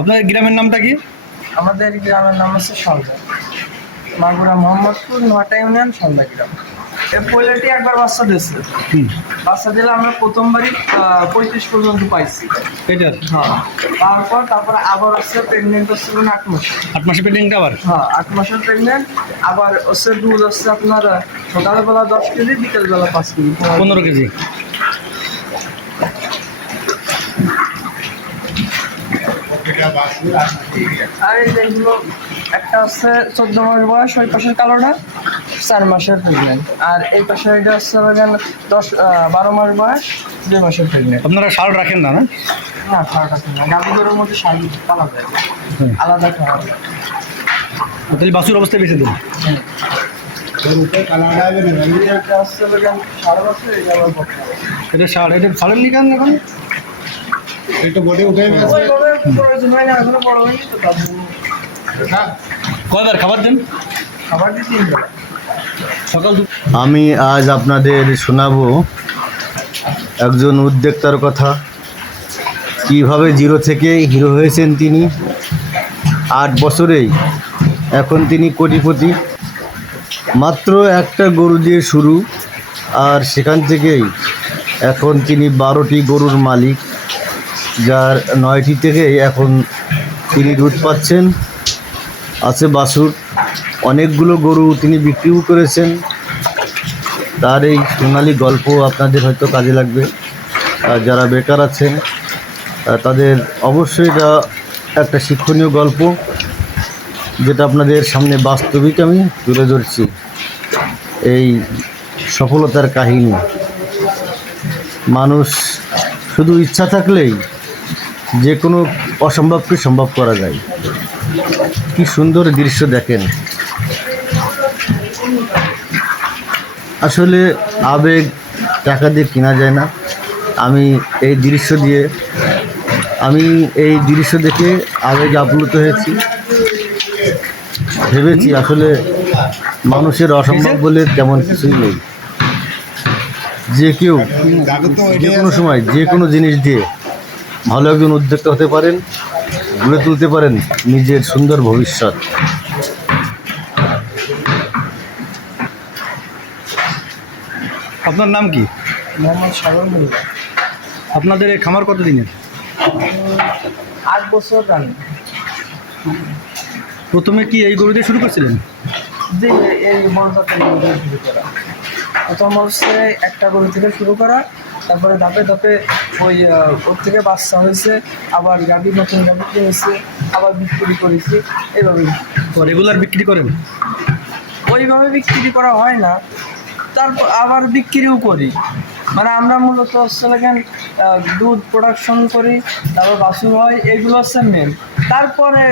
আপনার গ্রামের নামটা কি? আমাদের গ্রামের নাম হচ্ছে সলদা, মাগুরা মোহাম্মদপুর নটা ইউনিয়ন সলদা গ্রাম। এই পোয়েলাটি একবার বাচ্চা দিয়েছে, বাচ্চা দিলে আমরা প্রথমবারই 35 পর্যন্ত পাইছি। এটার হ্যাঁ, তারপর আবার হচ্ছে প্রেগনেন্ট হচ্ছে 8 মাস। 8 মাসে প্রেগনেন্ট আবার? হ্যাঁ, 8 মাসের প্রেগনেন্ট। আবার হচ্ছে দুধ হচ্ছে আপনার সকালবেলা 10 কেজি, বিকেলবেলা 5 কেজি, 15 কেজি। আর এই যেগুলো একটা হচ্ছে 14 মাস বয়স, ওই পাশের কালোটা 4 মাসের প্রেগনেন্ট। আর এই পাশে এটা হচ্ছে 12 মাস বয়স, 2 মাসের প্রেগনেন্ট। আপনারা ষাঁড় রাখেন না? না, না, খাওয়াটা না, গাভীগুলোর মধ্যে শারীরিক আলাদা, আলাদা খাওয়া। তাহলে বাছুর অবস্থায় বেঁচে দেন। এটা হচ্ছে সাড়ে বছর, এটা আবার বকনা। এটা ষাঁড়, এটা ষাঁড়ের লিখান এখন একটু বডি উঠে গেছে। ওইভাবে প্রয়োজন হয় না, এখনো বড় হয়নি তো, তার জন্য কয়বার খাবার দেন? খাবার দিয়ে 3 বেলা। সকাল আমি আজ আপনাদের শোনাবো একজন উদ্যোক্তার কথা, কিভাবে জিরো থেকে হিরো হয়েছেন তিনি। 8 বছরেই এখন তিনি কোটিপতি। মাত্র একটা গরু দিয়ে শুরু, আর সেখান থেকেই এখন তিনি 12টি গরুর মালিক, যার 9টি থেকে এখন তিনি দুধ পাচ্ছেন। আছে বাছুর, অনেকগুলো গরু তিনি বিক্রিও করেছেন। তার এই সোনালি গল্প আপনাদের হয়তো কাজে লাগবে। আর যারা বেকার আছেন তাদের অবশ্যই এটা একটা শিক্ষণীয় গল্প, যেটা আপনাদের সামনে বাস্তবিক আমি তুলে ধরছি। এই সফলতার কাহিনী, মানুষ শুধু ইচ্ছা থাকলেই যে কোনো অসম্ভবকে সম্ভব করা যায়। কি সুন্দর দৃশ্য দেখেন। আসলে আবেগ টাকা দিয়ে কেনা যায় না। আমি এই দৃশ্য দেখে আবেগে আপ্লুত হয়েছি। ভেবেছি আসলে মানুষের অসম্ভব বলে তেমন কিছুই নেই। যে কেউ যে কোনো সময় যে কোনো জিনিস দিয়ে ভালো একজন উদ্যোক্তা হতে পারেন, গড়ে তুলতে পারেন নিজের সুন্দর ভবিষ্যৎ। আপনার নাম কি? মোহাম্মদ সাগর মল্লিক। আপনাদের এই খামার কত দিনের? 8 বছর রানি। প্রথমে কি এই গরু দিয়ে শুরু করছিলেন? যে এই বড় জাতের গরু দিয়ে শুরু করা, প্রথম হচ্ছে একটা গরু থেকে শুরু করা, তারপরে ধাপে ধাপে ওর থেকে বাচ্চা হয়েছে, আবার নতুন গাভী কিনেছে, আবার বিক্রি করেছি। এইভাবে রেগুলার বিক্রি করেন? ওইভাবে বিক্রি করা হয় না, তারপর আবার বিক্রিও করি। মানে আমরা মূলত হচ্ছে দুধ প্রোডাকশন করি, তারপর বাছুর হয়, এগুলো হচ্ছে মেন। তারপরে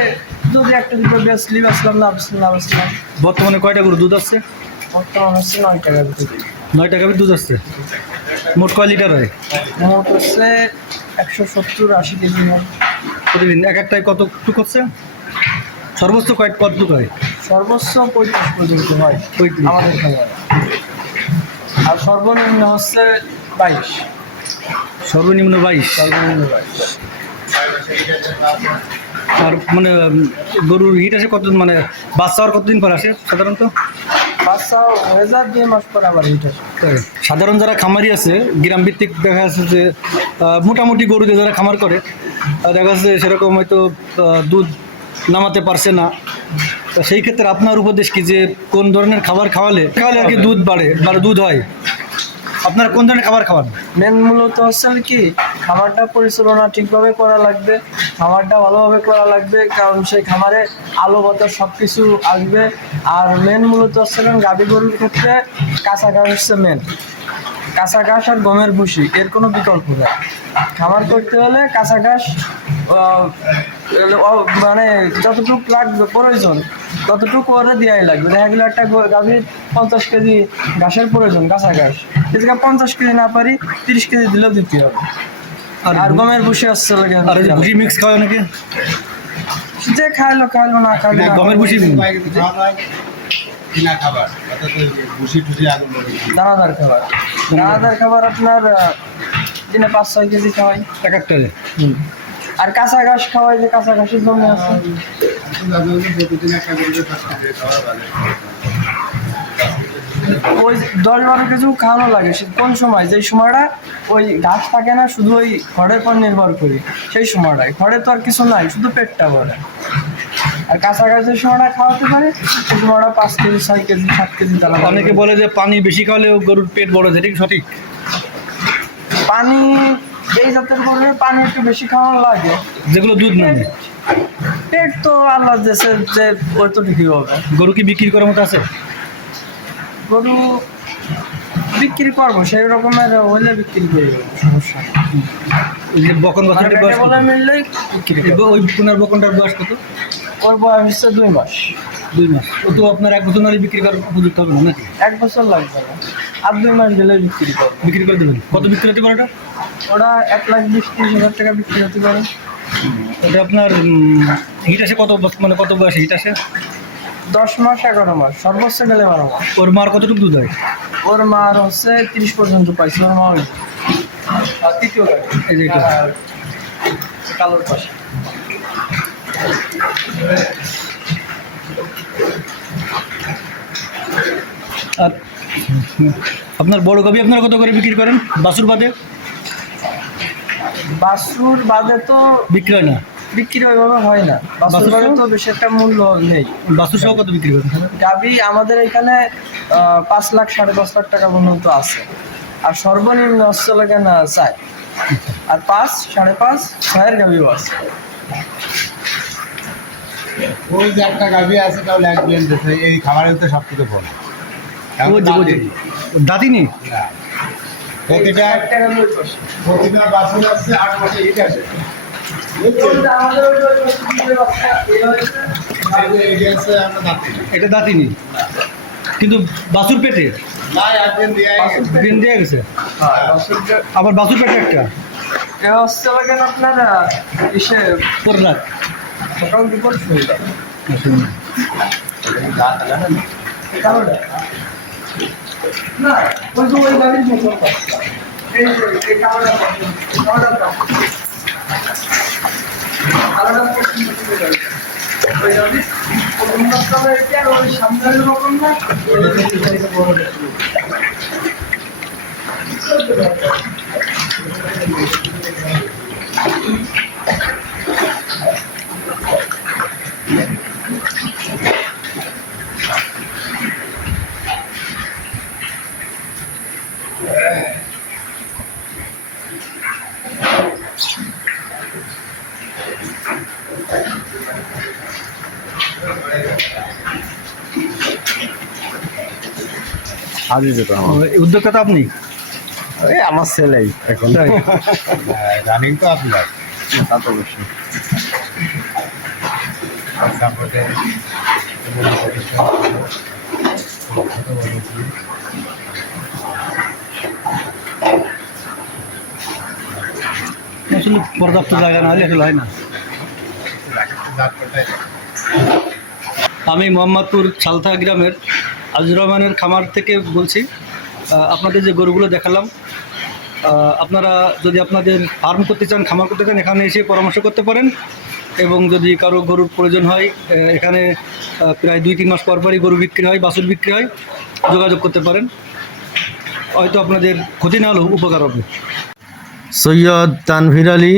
যদি একটা দুটো বেচলাম, না বেচলাম। বর্তমানে কয়টা গরু দুধ আসছে? বর্তমানে হচ্ছে 9 টাকা বিক্রি। 9 টাকা দুধ আসছে। মোট কয় লিটার হয়? মোট হচ্ছে 170-80 কেজি হয় প্রতিদিন। এক একটাই কতটুক হচ্ছে? সর্বোচ্চ কতটুক হয়? সর্বোচ্চ 35 পর্যন্ত হয় 35 আমাদের খাবার। আর সর্বনিম্ন হচ্ছে 22। সর্বনিম্ন 22? সর্বনিম্ন 22। আর মানে গরুর হিট আসে কত, মানে বাচ্চা হওয়ার কতদিন পর আসে সাধারণত? বাচ্চা হয়ে যায় 2 মাস পর আবার হিট আসে। সাধারণ যারা খামারি আছে গ্রাম ভিত্তিক, দেখা যাচ্ছে যে মোটামুটি গরু দিয়ে যারা খামার করে, দেখা যাচ্ছে সেরকম হয়তো দুধ নামাতে পারছে না। তা সেই ক্ষেত্রে আপনার উপদেশ কি, যে কোন ধরনের খাবার খাওয়ালে আর কি দুধ বাড়ে, মানে দুধ হয়? আপনারা কোন ধরনের খাবার খাওয়ান? মেন মূলত হচ্ছে কি, খামারটা পরিচালনা ঠিকভাবে করা লাগবে, খামারটা ভালোভাবে করা লাগবে, কারণ সেই খামারে আলো বাতাস সব কিছু আসবে। আর মেন মূলত হচ্ছে গাভী গরুর ক্ষেত্রে কাঁচা ঘাস হচ্ছে মেন। কাঁচা ঘাস আর গমের ভুসি, এর কোনো বিকল্প নেই। খামার করতে হলে কাঁচা ঘাস মানে যতটুকু লাগবে প্রয়োজন ততটুকু ওরা দেওয়াই লাগবে। দেখা গেলো একটা গাভীর 50 কেজি ঘাসের প্রয়োজন, কাঁচা ঘাস, এদিকে 50 কেজি না পারি 30 কেজি দিলেও দিতে হবে। আর গমের ভুসি আসছে আর ভুসি মিক্স খাওয়া নাকি? যে খাইলো না খাইলো গমের ভুসি কিনা খাবার, ভুসি টুসি আগুন দানাদার খাবার আপনার দিনে 5-6 কেজি খাওয়াই এক একটারে। আর কাঁচা ঘাস খাওয়াই, যে কাঁচা ঘাসের জমি আছে। প্রতিদিন একটা করে থাকতে খাওয়া ভালো। ওই 10-12 কেজি খাওয়ানো লাগে। সে কোন সময়, যেই সময়টা ওই ঘাস থাকে না, শুধু ওই খড়ের পর নির্ভর করি, সেই সময়টায় খড়ে তো আর কিছু নাই, শুধু পেটটা ভরে। আর কাঁচা ঘাসের সময়টা খাওয়াতে পারে, সেই সময়টা 5 কেজি 6 কেজি 7 কেজি তালা। অনেকে বলে যে পানি বেশি খাওয়ালে গরুর পেট বড় হয়, এটা কি সঠিক? পানি, এই জাতের গরুরে পানি একটু বেশি খাওয়ানো লাগে। যেগুলো দুধ নেয়, পেট তো আল্লাহ দেশে যে ওই তো ঠিকই হবে। গরু কি বিক্রি করার মতো আছে? গরু বিক্রি করবো, সেই রকমের হলে বিক্রি করে দেবো, সমস্যা নেই। ওই যে বকন মানে বাছুরটার বয়স পেটে বলে কত? মিললেই বিক্রি করবো। ওই পুনার বকনটার বয়স কত? ওর বয়স হচ্ছে 2 মাস। 2 মাস। ও তো আপনার 1 বছর নাহলে বিক্রি করার উপযুক্ত হবে না নাকি? 1 বছর লাগবে না, আর 2 মাস গেলে বিক্রি করবো। বিক্রি করে দেবেন? কত বিক্রি হতে পারে ওটা? ওরা 1,20,30,000 টাকা বিক্রি হতে পারে। ওটা আপনার হিট আসে কত মানে কত বয়সে হিট আসে? 10 মাস 11 মাস, সর্বোচ্চ গেলে 12 মাস। ওর মার কতটুকু দুধ হয়? ওর মার হচ্ছে 30 পর্যন্ত পাইছে ওর মা। ওই আর তৃতীয় গাড়ি, এই যে এটা। আর কালোর পাশে। আর আপনার বড় গাভী আপনারা কত করে বিক্রি করেন বাছুর বাদে? বাছুর বাদে তো বিক্রি হয় না। বিক্রি ওইভাবে হয় না, বাছুর বাছুর বাদে সহ? তো বেশি একটা মূল্য নেই। বাছুর সহ কত বিক্রি করেন? গাভী আমাদের এখানে 5 লাখ 5.5 লাখ টাকা পর্যন্ত আছে, আর সর্বনিম্ন অস্ট্রেলিয়া না চাই, আর 5, 5.5, 6 গাভীও আছে। ওই যে একটা গাভী আছে, তাহলে এক ব্লেন্ড এই খাবারের তো সব থেকে বড়। ওই যে দাঁতি নেই? না। প্রতিটা একটা গাভী ওই পাশে। প্রতিটা বাছুর আছে 8 মাসে হিট আসে। ওই যে আমাদের ওই দুধের বাচ্চা এই হয়েছে। এই আছে আমরা দাঁতি। এটা দাঁতি নেই, কিন্তু বাছুর পেটে না, একদিন দিয়ে দিন দিয়ে গেছে। হ্যাঁ, বাছুরটা আবার বাছুর পেটে একটা এ অস্ট্রেলিয়া আপনার ইসে পরে রাখ। সকাল দুপুর সন্ধ্যা। কালোটা? না, ওই যে ওই গাড়ির মতন বাচ্চা। এই যে এই কালোটা পাচ্ছেন, কালোটা পাচ্ছেন। কালোটা পছন্দ করে গাড়ি। ওই গাড়ি প্রথম বাচ্চাটা এটা, আর ওই সামনের রকম না, ওটা থেকে বড় বেশি। আজ যেটা এই উদ্যোক্তা তো আপনি? এই আমার ছেলেই এখন তাই? রানিং তো আপনার তা তো অবশ্যই। সাপোর্টে আসলে পর্যাপ্ত জায়গা না হলে আসলে হয় না। আমি মোহাম্মদপুর ছালথা গ্রামের আজিজুর রহমানের খামার থেকে বলছি। আপনাদের যে গরুগুলো দেখালাম, আপনারা যদি আপনাদের ফার্ম করতে চান, খামার করতে চান, এখানে এসে পরামর্শ করতে পারেন। এবং যদি কারো গরুর প্রয়োজন হয়, এখানে প্রায় 2-3 মাস পর পরই গরু বিক্রি হয়, বাছুর বিক্রি হয়, যোগাযোগ করতে পারেন। হয়তো আপনাদের ক্ষতি না হলেও উপকার হবে। সৈয়দ তানভীর আলী,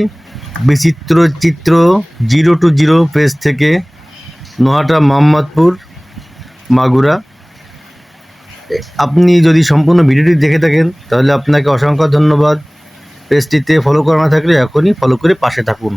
বিচিত্র চিত্র 020 পেজ থেকে, নোহাটা, মোহাম্মদপুর, মাগুরা। আপনি যদি সম্পূর্ণ ভিডিওটি দেখে থাকেন তাহলে আপনাকে অসংখ্য ধন্যবাদ। পেজটিতে ফলো করা না থাকলে এখনই ফলো করে পাশে থাকুন।